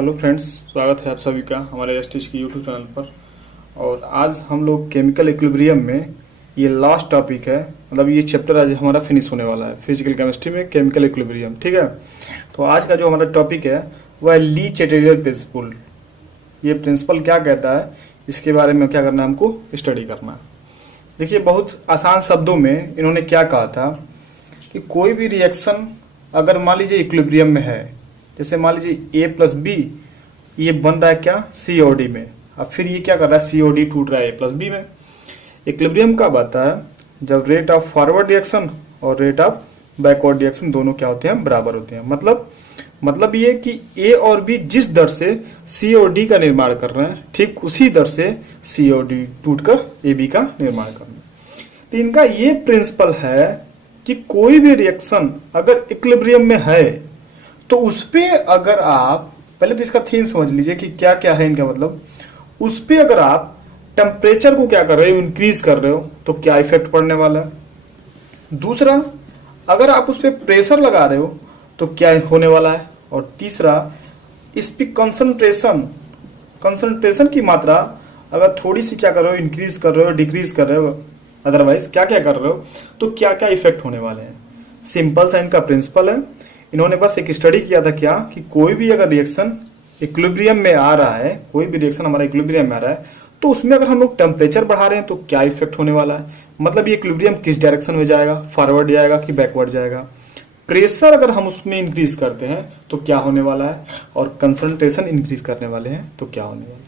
Hello friends, स्वागत है आप सभी का हमारे एसटीएच की यूट्यूब चैनल पर। और आज हम लोग केमिकल इक्विलिब्रियम में ये लास्ट टॉपिक है, मतलब ये चैप्टर आज हमारा फिनिश होने वाला है फिजिकल केमिस्ट्री में केमिकल इक्विलिब्रियम। ठीक है, तो आज का जो हमारा टॉपिक है वह है ली चैटेरियल प्रिंसिपल। ये प्रिंसिपल क्या कहता है, इसके बारे में क्या करना है, हमको स्टडी करना है। देखिए, बहुत आसान शब्दों में इन्होंने क्या कहा था कि कोई भी रिएक्शन अगर मान लीजिए इक्विलिब्रियम में है, जैसे मान लीजिए A प्लस बी, ये बन रहा है क्या COD में, अब फिर ये क्या कर रहा है COD टूट रहा है A प्लस बी में। इक्विलिब्रियम कब आता है, जब रेट ऑफ फॉरवर्ड रिएक्शन और रेट ऑफ बैकवर्ड रिएक्शन दोनों क्या होते हैं, बराबर होते हैं। मतलब ये कि A और B जिस दर से COD का निर्माण कर रहे हैं, ठीक उसी दर से COD टूटकर AB का निर्माण कर रहे हैं। तो इनका ये प्रिंसिपल है कि कोई भी रिएक्शन अगर इक्विलिब्रियम में है तो उस पे अगर आप पहले तो इसका थीम समझ लीजिए कि क्या क्या है इनका मतलब। उस पे अगर आप टेम्परेचर को क्या कर रहे हो, इंक्रीज कर रहे हो, तो क्या इफेक्ट पड़ने वाला है। दूसरा, अगर आप उस पे प्रेशर लगा रहे हो तो क्या होने वाला है। और तीसरा, इस पे कंसंट्रेशन की मात्रा अगर थोड़ी सी क्या कर रहे हो, इंक्रीज कर रहे हो, डिक्रीज कर रहे हो, अदरवाइज क्या क्या कर रहे हो, तो क्या क्या इफेक्ट होने वाले हैं। सिंपल सा इनका प्रिंसिपल है। इन्होंने बस एक स्टडी किया था क्या कि कोई भी अगर रिएक्शन इक्विलिब्रियम में आ रहा है, कोई भी रिएक्शन हमारा इक्विलिब्रियम में आ रहा है, तो उसमें अगर हम लोग टेम्परेचर बढ़ा रहे हैं तो क्या इफेक्ट होने वाला है। मतलब ये इक्विलिब्रियम किस डायरेक्शन में जाएगा, फॉरवर्ड जाएगा कि बैकवर्ड जाएगा। प्रेशर अगर हम उसमें इंक्रीज करते हैं तो क्या होने वाला है, और कंसंट्रेशन इंक्रीज करने वाले हैं तो क्या होने वाला है।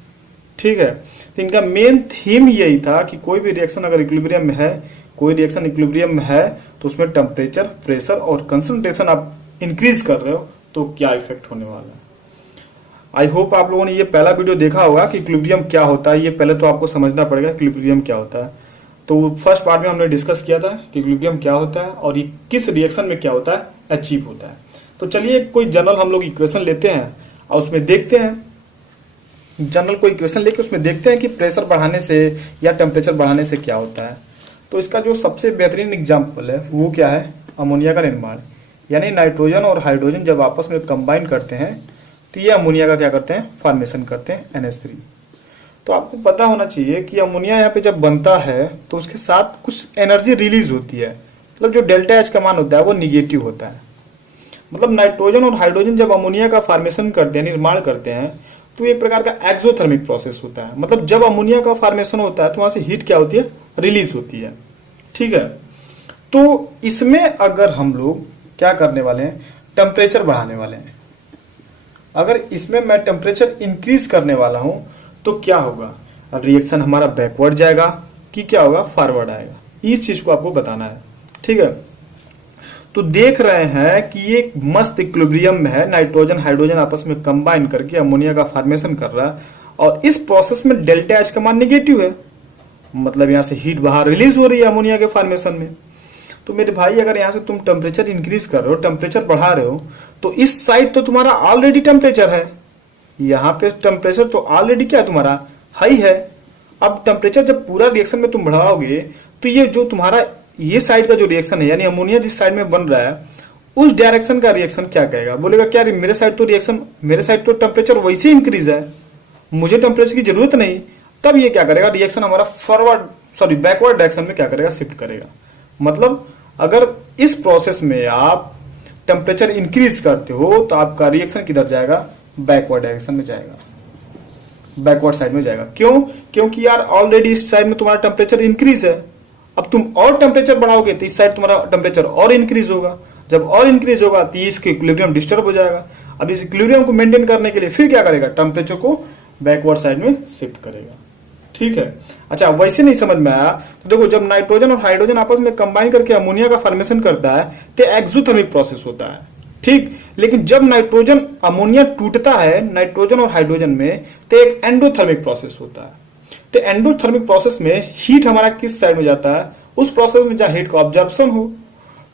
ठीक है, तो इनका मेन थीम यही था कि कोई भी रिएक्शन अगर इक्विलिब्रियम में है, कोई रिएक्शन इक्विलिब्रियम में है, तो उसमें टेम्परेचर, प्रेशर और कंसंट्रेशन आप इंक्रीज कर रहे हो तो क्या इफेक्ट होने वाला है। आई होप आप लोगों ने ये पहला वीडियो देखा होगा कि इक्विलिब्रियम क्या होता है। ये पहले तो आपको समझना पड़ेगा इक्विलिब्रियम क्या होता है। तो फर्स्ट पार्ट में हमने डिस्कस किया था कि इक्विलिब्रियम क्या होता है और ये किस रिएक्शन में क्या होता है, अचीव होता है। तो चलिए कोई जनरल हम लोग इक्वेशन लेते हैं और उसमें देखते हैं, जनरल कोई इक्वेशन लेके उसमें देखते हैं कि प्रेशर बढ़ाने से या टेम्परेचर बढ़ाने से क्या होता है। तो इसका जो सबसे बेहतरीन एग्जाम्पल है वो क्या है, अमोनिया का निर्माण। यानी नाइट्रोजन और हाइड्रोजन जब आपस में कंबाइन करते हैं तो ये अमोनिया का क्या करते हैं, फॉर्मेशन करते हैं NH3। तो आपको पता होना चाहिए कि अमोनिया यहाँ पे जब बनता है तो उसके साथ कुछ एनर्जी रिलीज होती है, मतलब जो डेल्टा H का मान होता है वो निगेटिव होता है। मतलब नाइट्रोजन और हाइड्रोजन जब अमोनिया का फॉर्मेशन करते हैं, निर्माण करते हैं, तो एक प्रकार का एक्सोथर्मिक प्रोसेस होता है। मतलब जब अमोनिया का फॉर्मेशन होता है तो वहां से हीट क्या होती है, रिलीज होती है। ठीक है, तो इसमें अगर हम लोग क्या करने वाले हैं, टेम्परेचर बढ़ाने वाले हैं। अगर इसमें मैं टेम्परेचर इंक्रीज करने वाला हूं तो क्या होगा, रिएक्शन हमारा बैकवर्ड जाएगा कि क्या होगा, फॉरवर्ड आएगा। इस चीज को आपको बताना है। ठीक है, तो देख रहे हैं कि ये मस्त इक्विलिब्रियम में है, नाइट्रोजन हाइड्रोजन आपस में कंबाइन करके अमोनिया का फॉर्मेशन कर रहा है और इस प्रोसेस में डेल्टा H का मान निगेटिव है। मतलब यहां से हीट बाहर रिलीज हो रही है अमोनिया के फॉर्मेशन में। तो मेरे भाई, अगर यहां से तुम टेम्परेचर इंक्रीज कर रहे हो, टेम्परेचर बढ़ा रहे हो, तो इस साइड तो तुम्हारा ऑलरेडी टेम्परेचर है, यहाँ पे टेम्परेचर तो ऑलरेडी क्या है, तुम्हारा हाई है। अब टेम्परेचर जब पूरा रिएक्शन में तुम बढ़ाओगे तो ये जो तुम्हारा ये साइड का जो रिएक्शन है, यानी अमोनिया जिस साइड में बन रहा है, उस डायरेक्शन का रिएक्शन क्या कहेगा, बोलेगा क्या मेरे साइड तो टेम्परेचर वैसे इंक्रीज है, मुझे टेम्परेचर की जरूरत नहीं। तब ये क्या करेगा, रिएक्शन हमारा बैकवर्ड डायरेक्शन में क्या करेगा, शिफ्ट करेगा। मतलब अगर इस प्रोसेस में आप टेम्परेचर इंक्रीज करते हो तो आपका रिएक्शन किधर जाएगा, बैकवर्ड डायरेक्शन में जाएगा, बैकवर्ड साइड में जाएगा। क्यों, क्योंकि यार ऑलरेडी इस साइड में तुम्हारा टेम्परेचर इंक्रीज है। अब तुम और टेम्परेचर बढ़ाओगे तो इस साइड तुम्हारा टेम्परेचर और इंक्रीज होगा। जब और इंक्रीज होगा तो इसके इक्विलिब्रियम डिस्टर्ब हो जाएगा। अब इस इक्विलिब्रियम को मेंटेन करने के लिए फिर क्या करेगा, टेम्परेचर को बैकवर्ड साइड में शिफ्ट करेगा। ठीक है, अच्छा वैसे नहीं समझ में आया तो देखो, जब नाइट्रोजन और हाइड्रोजन आपस में कंबाइन करके अमोनिया का फॉर्मेशन करता है तो एक्सोथर्मिक प्रोसेस होता है। ठीक, लेकिन जब नाइट्रोजन अमोनिया टूटता है नाइट्रोजन और हाइड्रोजन में तो एक एंडोथर्मिक प्रोसेस होता है। तो एंडोथर्मिक प्रोसेस में हीट हमारा किस साइड में जाता है, उस प्रोसेस में जहां हीट का ऑब्जर्प्शन हो।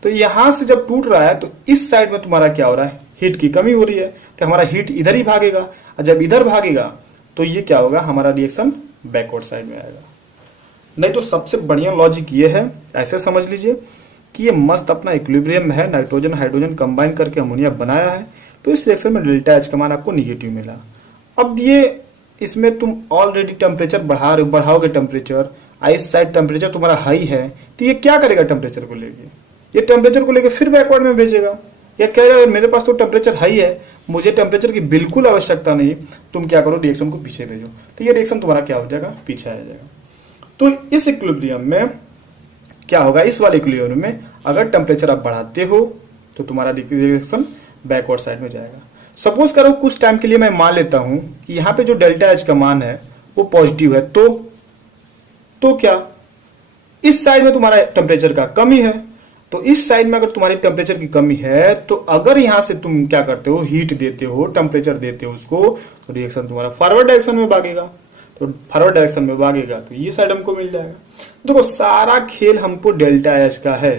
तो यहां से जब टूट रहा है तो इस साइड में तुम्हारा क्या हो रहा है, हीट की कमी हो रही है, तो हमारा हीट इधर ही भागेगा। और जब इधर भागेगा तो ये क्या होगा, हमारा रिएक्शन बैकवर्ड साइड में आएगा। नहीं तो सबसे बढ़िया लॉजिक ये है, ऐसे समझ लीजिए कि ये मस्त अपना इक्विलिब्रियम में है, नाइट्रोजन हाइड्रोजन कंबाइन करके अमोनिया बनाया है, तो इस रिएक्शन में डेल्टा एच का मान आपको निगेटिव मिला। अब ये इसमें तुम ऑलरेडी टेम्परेचर बढ़ाओगे टेम्परेचर, इस साइड टेम्परेचर तुम्हारा हाई है, तो ये क्या करेगा टेम्परेचर को लेके, ये टेम्परेचर को लेके फिर बैकवर्ड में भेजेगा। या कहेगा मेरे पास तो टेम्परेचर हाई है, मुझे टेम्परेचर की बिल्कुल आवश्यकता नहीं, तुम क्या करो रिएक्शन को पीछे भेजो, तो ये रिएक्शन तुम्हारा क्या हो जाएगा, पीछे आ जाएगा। तो इस इक्विलिब्रियम में क्या होगा, इस वाले इक्विलिब्रियम में अगर टेम्परेचर आप बढ़ाते हो तो तुम्हारा रिएक्शन बैकवर्ड साइड में जाएगा। सपोज करो कुछ टाइम के लिए मैं मान लेता हूं कि यहाँ पे जो डेल्टा एच का मान है वो पॉजिटिव है, तो क्या इस साइड में तुम्हारा टेम्परेचर का कमी है, तो इस साइड में अगर तुम्हारी टेम्परेचर की कमी है तो अगर यहां से तुम क्या करते हो, हीट देते हो, टेम्परेचर देते हो उसको, तो रिएक्शन तुम्हारा फॉरवर्ड डायरेक्शन में भागेगा। तो फॉरवर्ड डायरेक्शन में भागेगा तो ये साइड हमको मिल जाएगा। देखो सारा खेल हमको डेल्टा एच का है।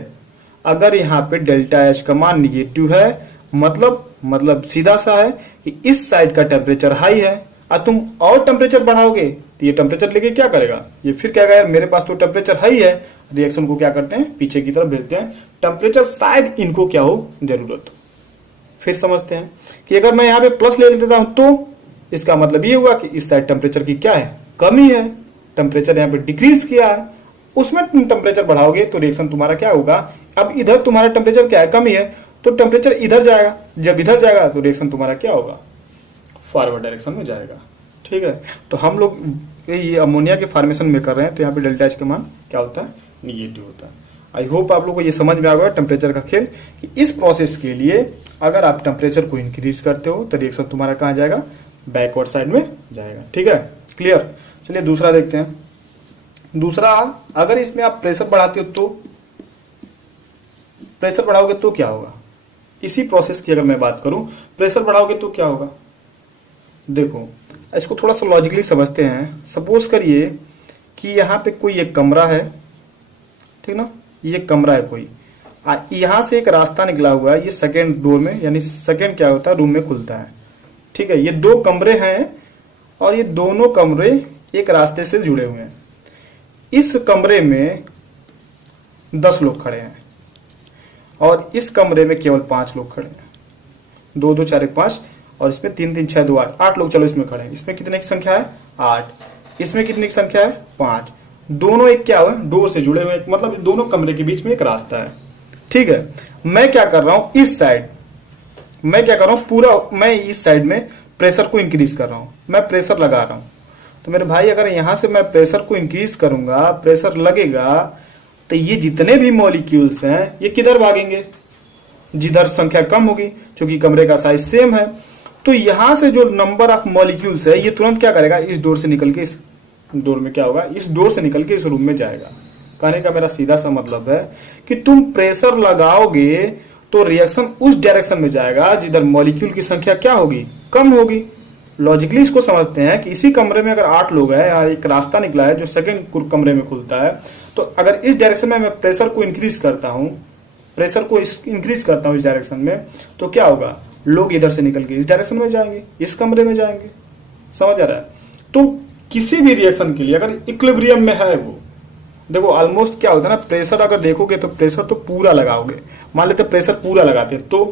अगर यहाँ पे डेल्टा एच का मान निगेटिव है, मतलब सीधा सा है कि इस साइड का टेम्परेचर हाई है और तुम और टेम्परेचर बढ़ाओगे तो ये टेम्परेचर लेके क्या करेगा, ये फिर क्या कहेगा, मेरे पास तो टेम्परेचर हाई है, रिएक्शन को क्या करते हैं, पीछे की तरफ भेजते हैं। टेम्परेचर शायद इनको क्या हो, जरूरत हो। फिर समझते हैं कि अगर मैं यहाँ पे प्लस ले लेता हूं तो इसका मतलब ये हुआ कि इस साइड टेम्परेचर की क्या है, कमी है, टेम्परेचर यहाँ पे डिक्रीज किया है, उसमें तुम टेम्परेचर बढ़ाओगे तो रिएक्शन तुम्हारा क्या होगा। अब इधर तुम्हारा टेम्परेचर क्या है, कमी है, तो टेम्परेचर इधर जाएगा, जब इधर जाएगा तो रिएक्शन तुम्हारा क्या होगा, फॉरवर्ड डायरेक्शन में जाएगा। ठीक है, तो हम लोग ये अमोनिया के फॉर्मेशन में कर रहे हैं, तो यहाँ पे डेल्टा एच का मान क्या होता है, निगेटिव होता है। आई होप आप लोग को ये समझ में आ गया टेम्परेचर का खेल, कि इस प्रोसेस के लिए अगर आप टेम्परेचर को इंक्रीज करते हो तो रिएक्शन तुम्हारा कहाँ जाएगा, बैकवर्ड साइड में जाएगा। ठीक है, क्लियर। चलिए दूसरा देखते हैं। दूसरा, अगर इसमें आप प्रेशर बढ़ाते हो तो, प्रेशर बढ़ाओगे तो क्या होगा, इसी प्रोसेस की अगर मैं बात करूं, प्रेशर बढ़ाओगे तो क्या होगा। देखो इसको थोड़ा सा लॉजिकली समझते हैं। सपोज करिए कि यहाँ पे कोई एक कमरा है, ठीक ना, ये कमरा है कोई, यहां से एक रास्ता निकला हुआ है, ये सेकेंड डोर में, यानी सेकेंड क्या होता है, रूम में खुलता है। ठीक है, ये दो कमरे हैं और ये दोनों कमरे एक रास्ते से जुड़े हुए हैं। इस कमरे में 10 लोग खड़े हैं और इस कमरे में केवल 5 लोग खड़े हैं, 2 2 4 1 5, और इसमें 3 3 6 2 8 लोग चलो इसमें खड़े हैं। इसमें कितने की संख्या है, 8। इसमें कितने की संख्या है, 5। दोनों एक क्या हुआ, डोर से जुड़े हुए हैं, मतलब दोनों कमरे के बीच में एक रास्ता है। ठीक है, मैं क्या कर रहा हूं, इस साइड मैं क्या कर रहा हूं, पूरा मैं इस साइड में प्रेशर को इंक्रीज कर रहा हूं, मैं प्रेशर लगा रहा हूं। तो मेरे भाई अगर यहां से मैं प्रेशर को इंक्रीज करूंगा, प्रेशर लगेगा, तो ये जितने भी मॉलिक्यूल्स हैं ये किधर भागेंगे, जिधर संख्या कम होगी, क्योंकि कमरे का साइज सेम है। तो यहां से जो नंबर ऑफ मॉलिक्यूल्स है ये तुरंत क्या करेगा, इस डोर से निकल के इस डोर में क्या होगा, इस डोर से निकल के इस रूम में जाएगा। कहने का मेरा सीधा सा मतलब है कि तुम प्रेशर लगाओगे तो रिएक्शन उस डायरेक्शन में जाएगा जिधर मॉलिक्यूल की संख्या क्या होगी, कम होगी। लॉजिकली इसको समझते हैं कि इसी कमरे में अगर 8 लोग हैं, यहाँ एक रास्ता निकला है जो सेकंड कमरे में खुलता है, तो अगर इस डायरेक्शन में मैं प्रेशर को इंक्रीज करता हूं, प्रेशर को इंक्रीज करता हूं इस डायरेक्शन में, तो क्या होगा, लोग इधर से निकल के इस डायरेक्शन में जाएंगे, इस कमरे में जाएंगे। समझ आ रहा है। तो किसी भी रिएक्शन के लिए अगर इक्विलिब्रियम में है वो, देखो ऑलमोस्ट क्या होता है ना, प्रेशर अगर देखोगे तो प्रेशर तो पूरा लगाओगे, मान लेते प्रेशर पूरा लगाते हैं, तो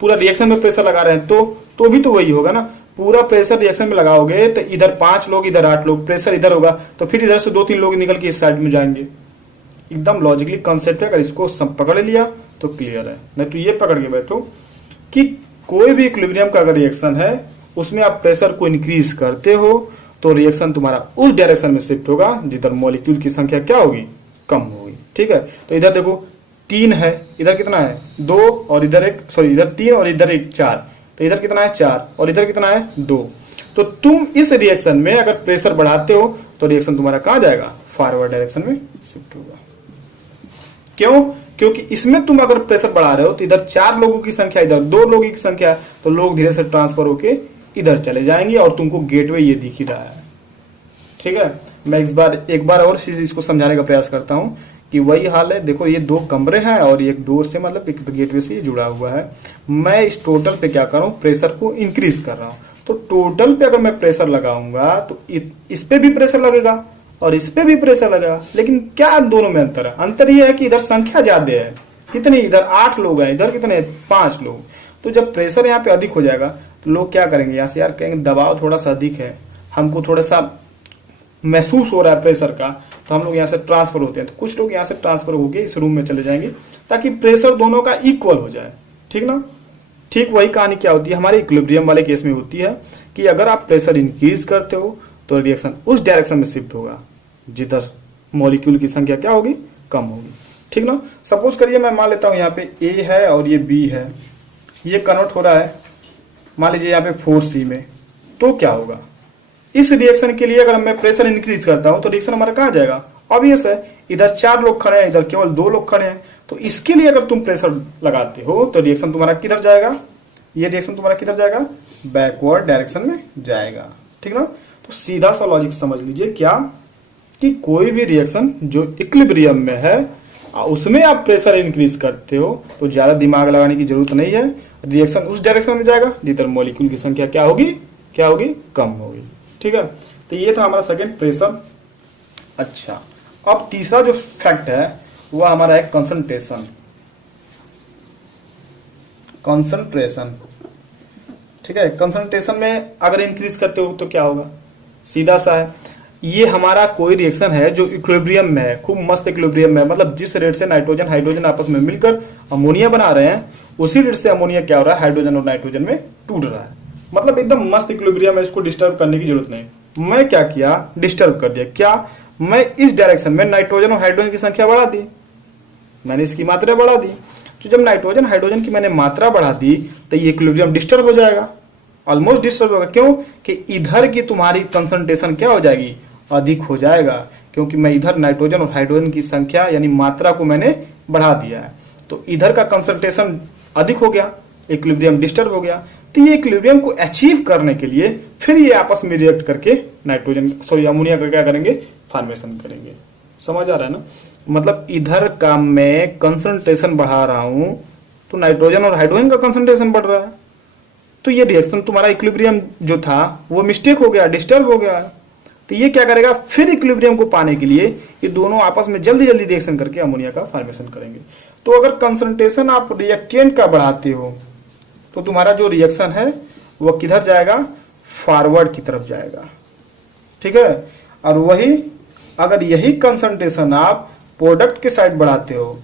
पूरा रिएक्शन में प्रेशर लगा रहे हैं तो भी तो वही होगा ना, पूरा प्रेशर रिएक्शन में लगाओगे तो इधर 5 लोग, इधर 8 लोग, प्रेशर इधर होगा तो फिर इधर से 2 3 लोग निकल के इस साइड में जाएंगे। एकदम लॉजिकली कॉन्सेप्ट है, अगर इसको सब पकड़ लिया तो क्लियर है। नहीं तो ये पकड़ के बैठो कि कोई भी इक्विलिब्रियम का अगर रिएक्शन है उसमें आप प्रेशर को इंक्रीज करते हो तो रिएक्शन तुम्हारा उस डायरेक्शन में शिफ्ट होगा जिधर मॉलिक्यूल की संख्या क्या होगी, कम होगी। ठीक है, तो इधर देखो 3 है, इधर कितना है 2, और इधर इधर 3 और इधर 1 4, तो इधर कितना है 4 और इधर कितना है 2। तो तुम इस रिएक्शन में अगर प्रेशर बढ़ाते हो तो रिएक्शन तुम्हारा कहां जाएगा, फॉरवर्ड डायरेक्शन में शिफ्ट होगा। क्यों, क्योंकि इसमें तुम अगर प्रेशर बढ़ा रहे हो तो इधर 4 लोगों की संख्या, इधर 2 लोगों की संख्या, तो लोग धीरे से ट्रांसफर होके इधर चले जाएंगे और तुमको गेटवे ये दिख ही रहा है। ठीक है, मैं एक बार और फिर इसको समझाने का प्रयास करता हूं कि वही हाल है। देखो ये 2 कमरे हैं और एक डोर से, मतलब एक गेटवे से ये जुड़ा हुआ है। मैं इस टोटल पे क्या कर रहा हूं, प्रेशर को इंक्रीज कर रहा हूं। तो टोटल पे अगर मैं प्रेशर लगाऊंगा तो इस पे भी प्रेशर लगेगा और इस पे भी प्रेशर लगेगा, लेकिन क्या दोनों में अंतर है, अंतर ये है कि इधर संख्या ज्यादा है, कितनी, इधर 8 लोग हैं, इधर कितने 5 लोग, तो जब प्रेशर यहाँ पे अधिक हो जाएगा तो लोग क्या करेंगे, यहाँ से यार कहेंगे दबाव थोड़ा सा अधिक है, हमको थोड़ा सा महसूस हो रहा है प्रेशर का, तो हम लोग यहाँ से ट्रांसफर होते हैं। तो कुछ लोग यहाँ से ट्रांसफर होके इस रूम में चले जाएंगे ताकि प्रेशर दोनों का इक्वल हो जाए, ठीक ना। ठीक वही कहानी क्या होती है हमारे इक्विलिब्रियम वाले केस में होती है कि अगर आप प्रेशर इंक्रीज करते हो तो रिएक्शन उस डायरेक्शन में शिफ्ट होगा जिधर मॉलिक्यूल की संख्या क्या होगी, कम होगी, ठीक ना। सपोज करिए मैं मान लेता हूं यहाँ पे ए है और ये बी है, ये कन्वर्ट हो रहा है मान लीजिए यहाँ पे 4C में, तो क्या होगा इस रिएक्शन के लिए अगर मैं प्रेशर इंक्रीज करता हूं तो रिएक्शन हमारा कहाँ जाएगा, ऑब्वियस है इधर 4 लोग खड़े हैं, इधर केवल 2 लोग खड़े हैं, तो इसके लिए अगर तुम प्रेशर लगाते हो तो रिएक्शन तुम्हारा किधर जाएगा, ये रिएक्शन तुम्हारा किधर जाएगा, बैकवर्ड डायरेक्शन में जाएगा, ठीक ना। तो सीधा सा लॉजिक समझ लीजिए क्या कि कोई भी रिएक्शन जो इक्विलिब्रियम में है उसमें आप प्रेशर इंक्रीज करते हो तो ज्यादा दिमाग लगाने की जरूरत नहीं है, रिएक्शन उस डायरेक्शन में जाएगा जिधर मॉलिक्यूल की संख्या क्या होगी, कम होगी, ठीक है। तो ये था हमारा सेकंड प्रेशर। अच्छा, अब तीसरा जो फैक्ट है वह हमारा है कंसंट्रेशन, ठीक है। कंसंट्रेशन में अगर इंक्रीज करते हो तो क्या होगा, सीधा सा है, ये हमारा कोई रिएक्शन है जो इक्विलिब्रियम में है, खूब मस्त इक्विलिब्रियम में है, मतलब जिस रेट से नाइट्रोजन हाइड्रोजन आपस में मिलकर अमोनिया बना रहे हैं उसी रेट से अमोनिया क्या हो रहा है, हाइड्रोजन और नाइट्रोजन में टूट रहा है, मतलब एकदम मस्त इक्विलिब्रियम है, इसको डिस्टर्ब करने की जरूरत नहीं। मैं क्या किया, डिस्टर्ब कर दिया, क्या मैं इस डायरेक्शन में नाइट्रोजन और हाइड्रोजन की संख्या बढ़ा दी, मैंने इसकी मात्रा बढ़ा दी, तो जब नाइट्रोजन हाइड्रोजन की मैंने मात्रा बढ़ा दी तो ये इक्विलिब्रियम डिस्टर्ब हो जाएगा, ऑलमोस्ट डिस्टर्ब होगा, क्यों कि इधर की तुम्हारी कंसंट्रेशन क्या हो जाएगी, अधिक हो जाएगा, क्योंकि मैं इधर नाइट्रोजन और हाइड्रोजन की संख्या यानी मात्रा को मैंने बढ़ा दिया है, तो इधर का कंसंट्रेशन अधिक हो गया, इक्विलिब्रियम डिस्टर्ब हो गया। तो ये इक्विलिब्रियम को अचीव करने के लिए फिर ये आपस में रिएक्ट करके अमोनिया का क्या करेंगे, फॉर्मेशन करेंगे। समझ आ रहा है ना, मतलब इधर का मैं कंसंट्रेशन बढ़ा रहा हूं तो नाइट्रोजन और हाइड्रोजन का कंसंट्रेशन बढ़ रहा है, तो ये रिएक्शन तुम्हारा इक्विलिब्रियम जो था वो मिस्टेक हो गया, डिस्टर्ब हो गया। तो ये क्या करेगा, फिर इक्विलिब्रियम को पाने के लिए ये दोनों आपस में जल्दी जल्दी रिएक्शन करके अमोनिया का फॉर्मेशन करेंगे। तो अगर कंसंट्रेशन आप रिएक्टेंट का बढ़ाते हो तो तुम्हारा जो रिएक्शन है वो किधर जाएगा, फॉरवर्ड की तरफ जाएगा, ठीक है। और वही अगर यही कंसंट्रेशन आप प्रोडक्ट के साइड बढ़ाते हो,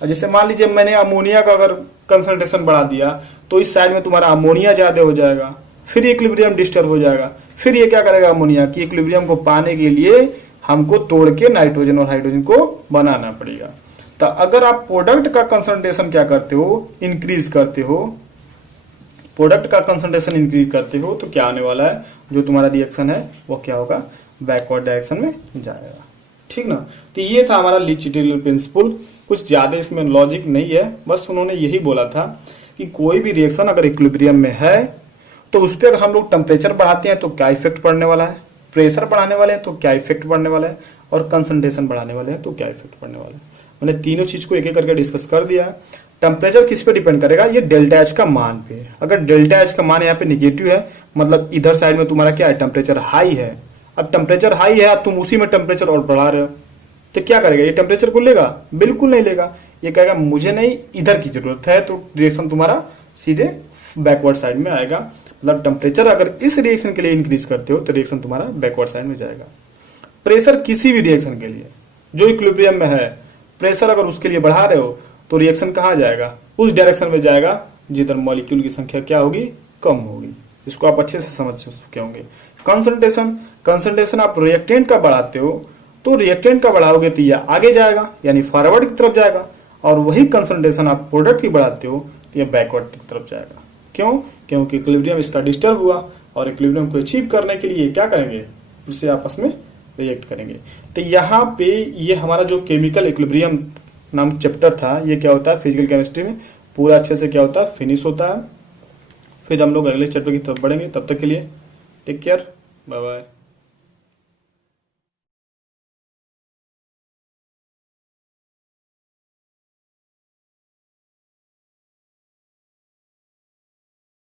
जैसे मान लीजिए मैंने अमोनिया का अगर कंसंट्रेशन बढ़ा दिया तो इस साइड में तुम्हारा अमोनिया ज्यादा हो जाएगा, फिर इक्विलिब्रियम डिस्टर्ब हो जाएगा, फिर ये क्या करेगा अमोनिया की इक्विलिब्रियम को पाने के लिए हमको तोड़ के नाइट्रोजन और हाइड्रोजन को बनाना पड़ेगा। तो अगर आप प्रोडक्ट का कंसंट्रेशन क्या करते हो, इंक्रीज करते हो, प्रोडक्ट का कंसंट्रेशन इंक्रीज करते हो तो क्या आने वाला है, जो तुम्हारा रिएक्शन है वो क्या होगा, बैकवर्ड डायरेक्शन में जाएगा, ठीक ना। तो ये था हमारा लीचिटेरियल प्रिंसिपल, कुछ ज्यादा इसमें लॉजिक नहीं है, बस उन्होंने यही बोला था कि कोई भी रिएक्शन अगर इक्विलिब्रियम में है तो उस पर अगर हम लोग टेम्परेचर बढ़ाते हैं तो क्या इफेक्ट पड़ने वाला है, प्रेशर बढ़ाने वाले हैं तो क्या इफेक्ट पड़ने वाला है, और कंसंट्रेशन बढ़ाने वाले हैं तो क्या इफेक्ट पड़ने वाला है। मैंने तीनों चीज को एक एक करके डिस्कस कर दिया। टेम्परेचर किस पे डिपेंड करेगा, ये डेल्टा एच का मान पे। अगर डेल्टा एच का मान यहाँ पे निगेटिव है मतलब इधर साइड में तुम्हारा क्या है, टेम्परेचर हाई है। अब टेम्परेचर हाई है, अब तुम उसी में टेम्परेचर और बढ़ा रहे हो तो क्या करेगा, ये टेम्परेचर को लेगा, बिल्कुल नहीं लेगा। ये कहेगा मुझे नहीं, इधर की जरूरत है, तो रिएक्शन तुम्हारा सीधे बैकवर्ड साइड में आएगा। मतलब टेम्परेचर अगर इस रिएक्शन के लिए इंक्रीज करते हो तो रिएक्शन तुम्हारा बैकवर्ड साइड में जाएगा। प्रेशर किसी भी रिएक्शन के लिए जो इक्विलिब्रियम में है, प्रेशर अगर उसके लिए बढ़ा रहे हो तो रिएक्शन कहाँ जाएगा, उस डायरेक्शन में जाएगा जिधर मॉलिक्यूल की संख्या क्या होगी, कम होगी। इसको आप अच्छे से समझ चुके होंगे। कंसंट्रेशन आप रिएक्टेंट का बढ़ाते हो तो रिएक्टेंट का बढ़ाओगे तो यह आगे जाएगा यानी फॉरवर्ड की तरफ जाएगा, और वही कंसंट्रेशन आप प्रोडक्ट की बढ़ाते हो तो यह बैकवर्ड की तरफ जाएगा। क्यों, क्योंकि इक्विलिब्रियम इसका डिस्टर्ब हुआ, और इक्विलिब्रियम को अचीव करने के लिए क्या करेंगे, उससे आपस में रिएक्ट करेंगे। तो यहाँ पे ये हमारा जो केमिकल इक्विलिब्रियम नाम चैप्टर था, ये क्या होता है फिजिकल केमिस्ट्री में पूरा अच्छे से क्या होता है, फिनिश होता है। फिर हम लोग अगले चैप्टर की तरफ बढ़ेंगे, तब तक के लिए टेक केयर, बाय बाय।